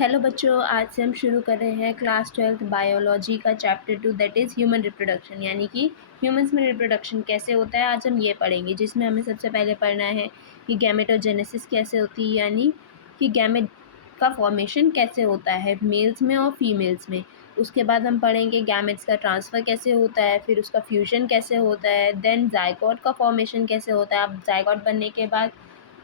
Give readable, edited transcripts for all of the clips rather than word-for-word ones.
Hello बच्चों, आज से हम शुरू कर रहे हैं क्लास 12th बायोलॉजी का chapter 2 that is human reproduction. यानी कि ह्यूमंस में रिप्रोडक्शन कैसे होता है आज हम ये पढ़ेंगे, जिसमें हमें सबसे पहले पढ़ना है कि गैमेटोजेनेसिस कैसे होती है, यानी कि गैमेट का फॉर्मेशन कैसे होता है मेल्स में और फीमेल्स में। उसके बाद हम पढ़ेंगे गैमेट्स का ट्रांसफ़र कैसे होता है, फिर उसका फ्यूजन कैसे होता है, देन जाइगोट का फॉर्मेशन कैसे होता है। अब जाइगोट बनने के बाद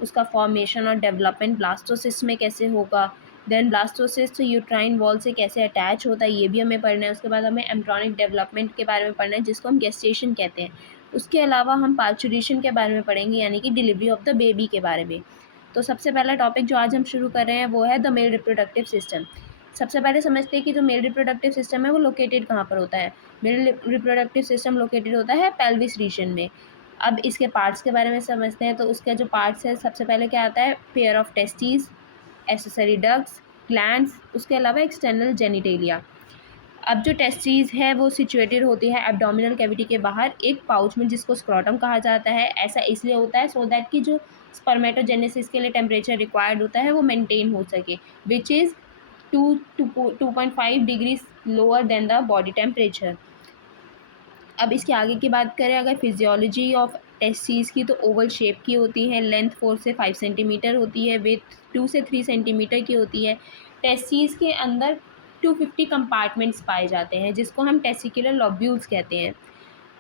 उसका फॉर्मेशन और डेवलपमेंट ब्लास्टोसिस्ट में कैसे होगा, देन ब्लास्टोसिस्ट यूट्राइन वॉल से कैसे अटैच होता है ये भी हमें पढ़ना है। उसके बाद हमें एम्ब्रियोनिक डेवलपमेंट के बारे में पढ़ना है, जिसको हम गेस्टेशन कहते हैं। उसके अलावा हम पार्चुरेशन के बारे में पढ़ेंगे, यानी कि डिलीवरी ऑफ द बेबी के बारे में। तो सबसे पहला टॉपिक जो आज हम शुरू कर रहे हैं वो है द मेल रिप्रोडक्टिव सिस्टम। सबसे पहले समझते हैं कि जो मेल रिप्रोडक्टिव सिस्टम है वो लोकेटेड कहाँ पर होता है। मेल रिप्रोडक्टिव सिस्टम लोकेटेड होता है पेल्विस रीजन में। अब इसके पार्ट्स के बारे में समझते हैं। तो उसके जो पार्ट्स है, सबसे पहले क्या आता है, pair of testis, accessory ducts, glands, उसके अलावा एक्सटर्नल जेनिटेलिया। अब जो टेस्टिस है वो सिचुएटेड होती है एब्डोमिनल कैविटी के बाहर एक पाउच में, जिसको स्क्रोटम कहा जाता है। ऐसा इसलिए होता है सो दैट कि जो स्पर्मेटोजेनेसिस के लिए टेम्परेचर रिक्वायर्ड होता है वो मेंटेन हो सके, which is 2.5 degree lower than the body temperature. अब इसके आगे की बात करें अगर फिजियोलॉजी ऑफ टेस्टिस की, तो ओवल शेप की होती है, लेंथ 4 से 5 सेंटीमीटर होती है, विथ 2 से 3 सेंटीमीटर की होती है। टेस्टिस के अंदर 250 कंपार्टमेंट्स पाए जाते हैं, जिसको हम टेस्टिकुलर लॉब्यूल्स कहते हैं।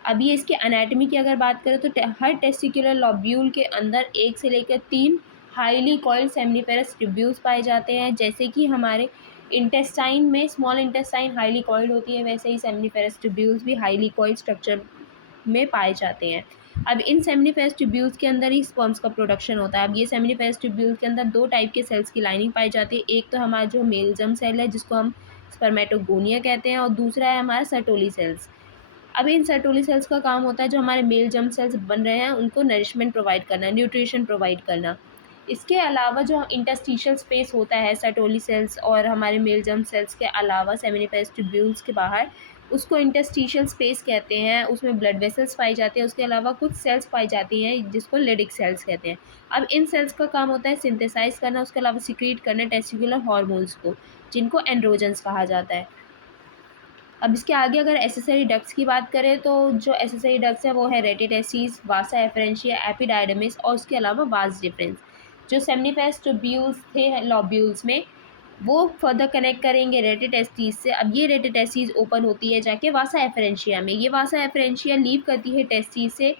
अब ये इसके एनाटॉमी की अगर बात करें तो हर टेस्टिकुलर लॉब्यूल के अंदर 1 से लेकर 3 हाईली कॉइल्ड सेमिनिफेरस ट्यूब्यूल्स पाए जाते हैं। जैसे कि हमारे इंटेस्टाइन में स्मॉल इंटेस्टाइन हाईली कॉइल्ड होती है, वैसे ही सेमिनिफेरस ट्यूब्यूल्स भी हाईली कॉइल्ड स्ट्रक्चर में पाए जाते हैं। अब इन सेमिनिफेरस ट्यूब्यूल्स के अंदर ही स्पर्म्स का प्रोडक्शन होता है। अब ये सेमिनिफेरस ट्यूब्यूल्स के अंदर 2 टाइप के सेल्स की लाइनिंग पाई जाती है। एक तो हमारा जो मेल जर्म सेल है, जिसको हम स्पर्मेटोगोनिया कहते हैं, और दूसरा है हमारा सर्टोली सेल्स। अब इन सर्टोली सेल्स का काम होता है, जो हमारे मेल जर्म सेल्स बन रहे हैं उनको नरिशमेंट प्रोवाइड करना, न्यूट्रिशन प्रोवाइड करना। इसके अलावा जो इंटरस्टिशियल स्पेस होता है सर्टोली सेल्स और हमारे मेल जर्म सेल्स के अलावा सेमिनिफेरस ट्यूब्यूल्स के बाहर, उसको इंटरस्टिशियल स्पेस कहते हैं। उसमें ब्लड वेसल्स पाई जाती है। उसके अलावा कुछ सेल्स पाई जाती हैं जिसको लेडिक सेल्स कहते हैं। अब इन सेल्स का काम होता है सिंथेसाइज करना, उसके अलावा सिक्रीट करना टेस्टिकुलर हार्मोन्स को, जिनको एंड्रोजन्स कहा जाता है। अब इसके आगे अगर एसेसरी डक्ट्स की बात करें, तो जो एसेसरी डक्ट्स है वो है रेटिटेसिस, वासा एफरेंशिया, एपिडाइडमिस और उसके अलावा वास डिफरेंस। जो सेमनीफेरस ट्यूब्यूल्स थे लॉब्यूल्स में, वो फर्दर कनेक्ट करेंगे रेटिटेसिस से। अब ये रेटिटेसिस ओपन होती है जाके वासा एफरेंशिया में। ये वासा एफरेंशिया लीव करती है टेस्टिस से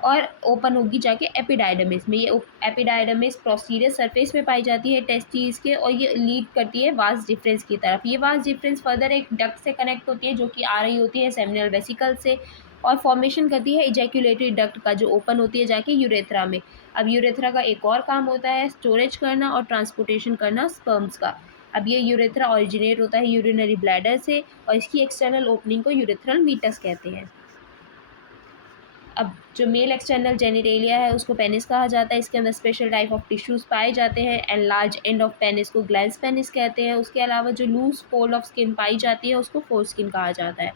और ओपन होगी जाके एपिडाइडमिस में। ये एपिडाइडमिस प्रोसीरियर सरफेस में पाई जाती है टेस्टिस के, और ये लीड करती है वास डिफरेंस की तरफ। ये वास डिफरेंस फर्दर एक डक्ट से कनेक्ट होती है, जो कि आ रही होती है सेमिनल वेसिकल से, और फॉर्मेशन करती है इजैक्यूलेटरी डक्ट का, जो ओपन होती है जाके यूरेथ्रा में। अब यूरेथ्रा का एक और काम होता है स्टोरेज करना और ट्रांसपोर्टेशन करना स्पर्म्स का। अब ये यूरेथ्रा ओरिजिनेट होता है यूरिनरी ब्लैडर से, और इसकी एक्सटर्नल ओपनिंग को यूरेथ्रल मीटस कहते हैं। अब जो मेल एक्सटर्नल जेनिटेलिया है उसको पेनिस कहा जाता है। इसके अंदर स्पेशल टाइप ऑफ टिश्यूज़ पाए जाते हैं। And large end of penis को ग्लैंस पेनिस कहते हैं। उसके अलावा जो लूज फोल्ड ऑफ स्किन पाई जाती है उसको फोर स्किन कहा जाता है।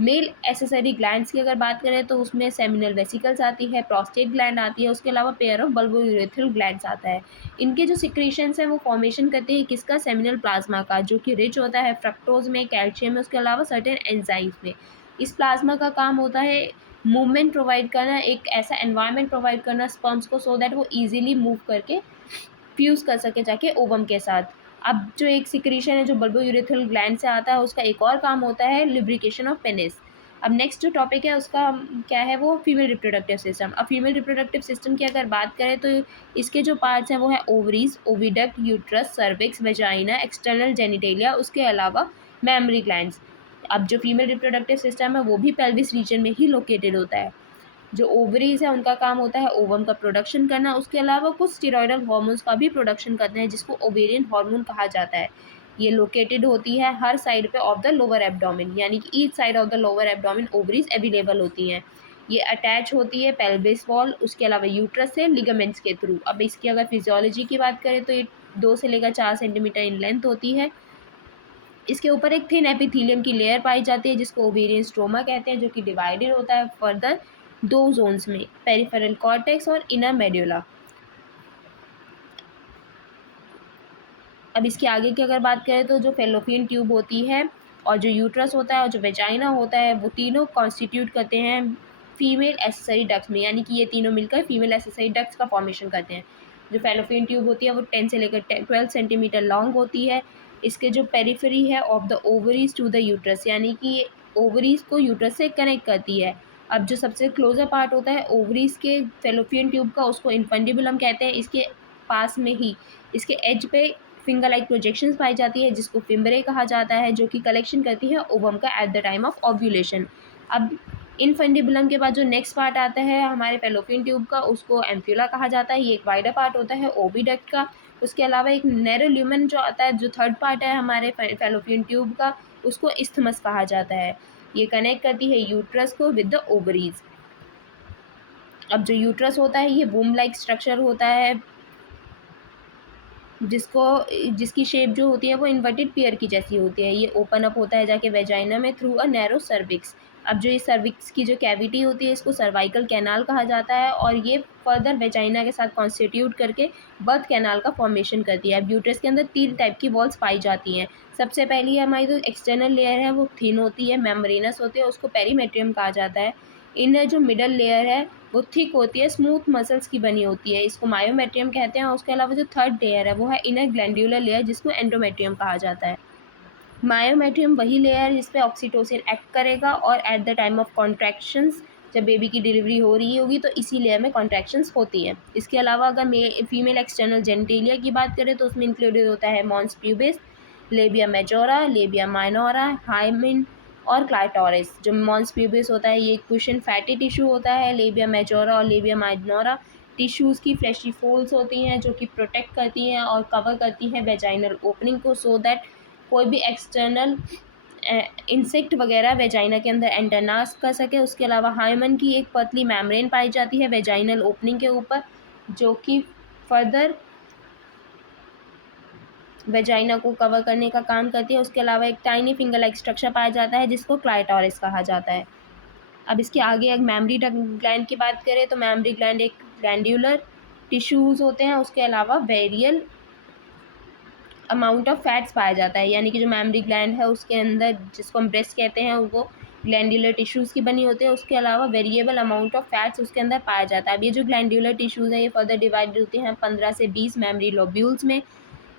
मेल एसेसरी ग्लैंड्स की अगर बात करें तो उसमें सेमिनल वेसिकल्स आती है, प्रोस्टेट ग्लैंड आती है, उसके अलावा पेयर ऑफ बल्बोयूरेथ्रल ग्लैंड्स आता है। इनके जो सिक्रीशंस हैं वो फॉर्मेशन करते हैं किसका, सेमिनल प्लाज्मा का, जो कि रिच होता है फ्रक्टोज में, कैल्शियम में, उसके अलावा सर्टेन एंजाइम्स में। इस प्लाज्मा का काम होता है मूवमेंट प्रोवाइड करना, एक ऐसा एनवायरनमेंट प्रोवाइड करना स्पर्म्स को, सो दैट वो ईजिली मूव करके फ्यूज़ कर सके जाके ओवम के साथ। अब जो एक सिक्रीशन है जो बल्बोयूरेथ्रल ग्लैंड से आता है, उसका एक और काम होता है लुब्रिकेशन ऑफ पेनिस। अब नेक्स्ट जो टॉपिक है उसका क्या है, वो फीमेल रिप्रोडक्टिव सिस्टम। अब फीमेल रिप्रोडक्टिव सिस्टम की अगर बात करें तो इसके जो पार्ट्स हैं वो है ovaries, oviduct, uterus, cervix, vagina, external genitalia, उसके अलावा मैमरी ग्लैंड्स। अब जो फीमेल रिप्रोडक्टिव सिस्टम है वो भी पेल्विस रीजन में ही लोकेटेड होता है। जो ओवरीज है उनका काम होता है ओवम का प्रोडक्शन करना। उसके अलावा कुछ स्टेरॉयडल हार्मोन्स का भी प्रोडक्शन करते हैं, जिसको ओवेरियन हार्मोन कहा जाता है। ये लोकेटेड होती है हर साइड पे ऑफ द लोअर एब्डोमेन, यानी कि each side of the lower abdomen ovaries available होती हैं। ये अटैच होती है पेल्विस वॉल, उसके अलावा यूट्रस से लिगामेंट्स के थ्रू। अब इसकी अगर फिजियोलॉजी की बात करें तो ये 2 से लेकर 4 सेंटीमीटर इन लेंथ होती है। इसके ऊपर एक थिन एपिथेलियम की लेयर पाई जाती है, जिसको ओवेरियन स्ट्रोमा कहते हैं, जो कि डिवाइडेड होता है फर्दर 2 जोन्स में, पेरिफेरल कॉर्टेक्स और इनर मेडुला। अब इसके आगे की अगर बात करें तो जो फेलोपियन ट्यूब होती है और जो यूट्रस होता है और जो वेजाइना होता है वो तीनों कॉन्स्टिट्यूट करते हैं फीमेल एसेसरी डक्ट्स में, यानी कि ये तीनों मिलकर फीमेल एसेसरी डक्ट्स का फॉर्मेशन करते हैं। जो फेलोपियन ट्यूब होती है वो 10 से लेकर 12 सेंटीमीटर लॉन्ग होती है। इसके जो पेरिफेरी है of the ovaries to the uterus, यानी कि ओवरीज को यूट्रस से कनेक्ट करती है। अब जो सबसे क्लोजर पार्ट होता है ओवरीज के फेलोपियन ट्यूब का उसको इन्फंडिबुलम कहते हैं। इसके पास में ही इसके एज पे फिंगर लाइक प्रोजेक्शंस पाई जाती है जिसको फिम्बरे कहा जाता है, जो कि कलेक्शन करती है ओवम का at the time of ovulation. अब इनफंडिबुलम के बाद जो नेक्स्ट पार्ट आता है हमारे फेलोपियन ट्यूब का उसको एम्प्यूला कहा जाता है। ये एक वाइडर पार्ट होता है ओविडक्ट का। उसके अलावा एक नैरो ल्यूमेन जो आता है, जो थर्ड पार्ट है हमारे फेलोपियन ट्यूब का, उसको इस्थमस कहा जाता है। ये कनेक्ट करती है यूट्रस को विद द ओवरीज। अब जो यूट्रस होता है ये वूम लाइक स्ट्रक्चर होता है जिसकी शेप जो होती है वो इन्वर्टेड पेयर की जैसी होती है। ये ओपन अप होता है जाके वेजाइना में थ्रू अ नैरो सर्विक्स। अब जो ये सर्विक्स की जो कैविटी होती है इसको सर्वाइकल कैनाल कहा जाता है और ये फर्दर वेजाइना के साथ कॉन्स्टिट्यूट करके बर्थ कैनाल का फॉर्मेशन करती है। अब यूट्रस के अंदर 3 टाइप की वॉल्स पाई जाती हैं। सबसे पहली हमारी जो एक्सटर्नल लेयर है वो थिन होती है, मेम्ब्रेनस होती है, उसको पेरीमेट्रियम कहा जाता है। इनर जो मिडल लेयर है वो थिक होती है, स्मूथ मसल्स की बनी होती है, इसको मायोमेट्रियम कहते हैं। और उसके अलावा जो थर्ड लेयर है वो है इनर ग्लैंड्यूलर लेयर जिसको एंडोमेट्रियम कहा जाता है। मायोमेट्रियम वही लेयर जिस पे ऑक्सीटोसिन एक्ट करेगा और at the time of contractions जब बेबी की डिलीवरी हो रही होगी तो इसी लेयर में कॉन्ट्रैक्शंस होती हैं। इसके अलावा अगर फीमेल एक्सटर्नल जेनिटेलिया की बात करें तो उसमें इंक्लूडेड होता है mons pubis, labia majora, labia minora, hymen और क्लाइटोरिस। जो मॉन्स प्यूबिस होता है ये कुशन फैटी टिश्यू होता है। लेबिया मेजोरा और लेबिया माइनोरा टिश्यूज़ की फ्लैशी फोल्स होती हैं जो कि प्रोटेक्ट करती हैं और कवर करती हैं वेजाइनल ओपनिंग को, सो दैट कोई भी एक्सटर्नल इंसेक्ट वगैरह वेजाइना के अंदर एंटर ना कर सके। उसके अलावा हाइमन की एक पतली मेम्ब्रेन पाई जाती है वेजाइनल ओपनिंग के ऊपर जो कि फर्दर वेजाइना को कवर करने का काम करती है। उसके अलावा एक टाइनी फिंगर लाइक स्ट्रक्चर पाया जाता है जिसको क्लाइटोरिस कहा जाता है। अब इसके आगे एक मेमरी ग्लैंड की बात करें तो मेमरी ग्लैंड एक ग्लैंड्यूलर टिश्यूज़ होते हैं। उसके अलावा वेरियल अमाउंट ऑफ फैट्स पाया जाता है, यानी कि जो मेमरी ग्लैंड है उसके अंदर जिसको हम ब्रेस्ट कहते हैं वो ग्लैंड्यूलर टिश्यूज़ की बनी होती है। उसके अलावा वेरिएबल अमाउंट ऑफ फैट्स उसके अंदर पाया जाता है। अब ये जो ग्लैंड्यूलर टिश्यूज़ हैं ये फर्दर डिवाइड होते हैं 15 से 20 मेमरी लोब्यूल्स में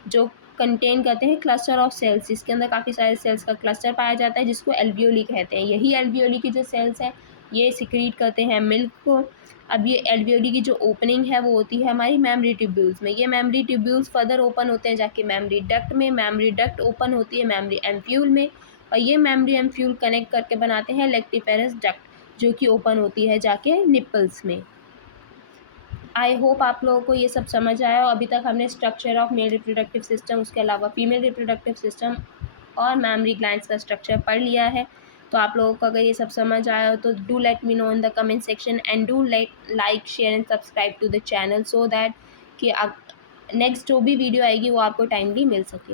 जो कंटेन करते हैं क्लस्टर ऑफ सेल्स। इसके अंदर काफ़ी सारे सेल्स का क्लस्टर पाया जाता है जिसको एल्वियोली कहते हैं। यही एल्वियोली की जो सेल्स हैं ये सिक्रीट करते हैं मिल्क को। अब ये एल्वियोली की जो ओपनिंग है वो होती है हमारी मेमरी ट्यूब्यूल्स में। ये मेमरी ट्यूब्यूल्स फर्दर ओपन होते हैं जाके मेमरी डक्ट में। मेमरी डक्ट ओपन होती है मेमरी एम्प्यूल में और ये मेमरी एम्प्यूल कनेक्ट करके बनाते हैं लेक्टिफेरस डक्ट जो कि ओपन होती है जाके निपल्स में। आई होप आप लोगों को ये सब समझ आया। और अभी तक हमने structure of male reproductive system, उसके अलावा फीमेल रिप्रोडक्टिव सिस्टम और मेमरी ग्लैंड्स का स्ट्रक्चर पढ़ लिया है। तो आप लोगों को अगर ये सब समझ आया हो तो do let me know in the comment section and do like share and subscribe to the channel so that कि नेक्स्ट जो भी वीडियो आएगी वो आपको टाइमली मिल सके।